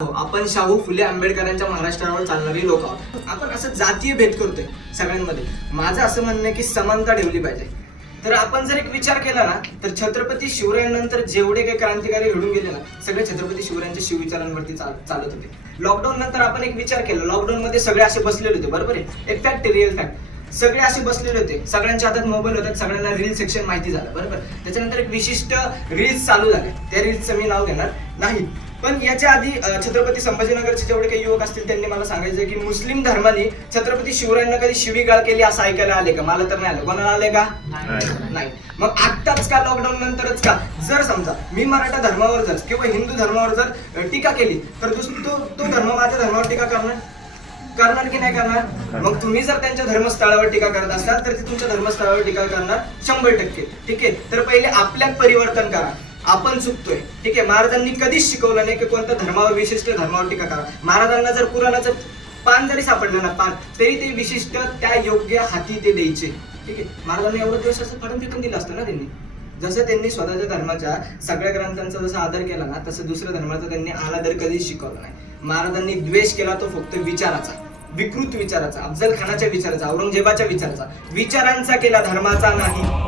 आपण शाहू फुले आंबेडकरांच्या महाराष्ट्रावर चालणारी लोक आहोत. आपण असं जातीय भेद करतोय सगळ्यांमध्ये. माझं असं म्हणणं आहे की समानता ठेवली पाहिजे. तर आपण जर एक विचार केला ना तर छत्रपती शिवरायांनंतर जेवढे काही क्रांतिकारी घडून गेले ना सगळे छत्रपती शिवरायांच्या शिवविचारांवरती चाल- चालत होते. लॉकडाऊन नंतर आपण एक विचार केला. लॉकडाऊन मध्ये सगळे असे बसलेले होते. बरोबर आहे? एक फॅक्ट रिअल फॅक्ट सगळे असे बसलेले होते. सगळ्यांच्या हातात मोबाईल होतात सगळ्यांना रील सेक्शन माहिती झालं. बरोबर? त्याच्यानंतर एक विशिष्ट रील्स चालू झाले. त्या रील्सचं मी नाव घेणार नाही. पण याच्या आधी छत्रपती संभाजीनगरचे जेवढे काही युवक असतील त्यांनी मला सांगायचं की मुस्लिम धर्माने छत्रपती शिवरायांना कधी शिवीगाळ केली असं ऐकायला आले का? मला तर नाही आलं. कोणाला आले का? नाही. मग आत्ताच का लॉकडाऊन नंतरच का? जर समजा मी मराठा धर्मावर जर किंवा हिंदू धर्मावर जर टीका केली तर तो तो धर्म माझ्या धर्मावर टीका करणार? करणार की नाही करणार? मग तुम्ही जर त्यांच्या धर्मस्थळावर टीका करत असाल तर ते तुमच्या धर्मस्थळावर टीका करणार शंभर टक्के. ठीक आहे? तर पहिले आपल्यात परिवर्तन करा. आपण चुकतोय. ठीक आहे? महाराजांनी कधीच शिकवलं नाही की कोणत्या धर्मावर विशिष्ट धर्मावर टीका करा. महाराजांना जर पुराणाचं पान जरी सापडलं ना पान तरी ते विशिष्ट त्या योग्य हाती ते द्यायचे. ठीक आहे? महाराजांनी एवढं दिवस असं फाडून फेकून दिलं असतं ना त्यांनी? जसं त्यांनी स्वतःच्या धर्माच्या सगळ्या ग्रंथांचा जसा आदर केला ना तसं दुसऱ्या धर्माचा त्यांनी अनादर कधीच शिकवला नाही. महाराजांनी द्वेष केला तो फक्त विचाराचा. विकृत विचाराचा अफजल खानाच्या विचाराचा औरंगजेबाच्या विचाराचा. विचारांचा केला धर्माचा नाही.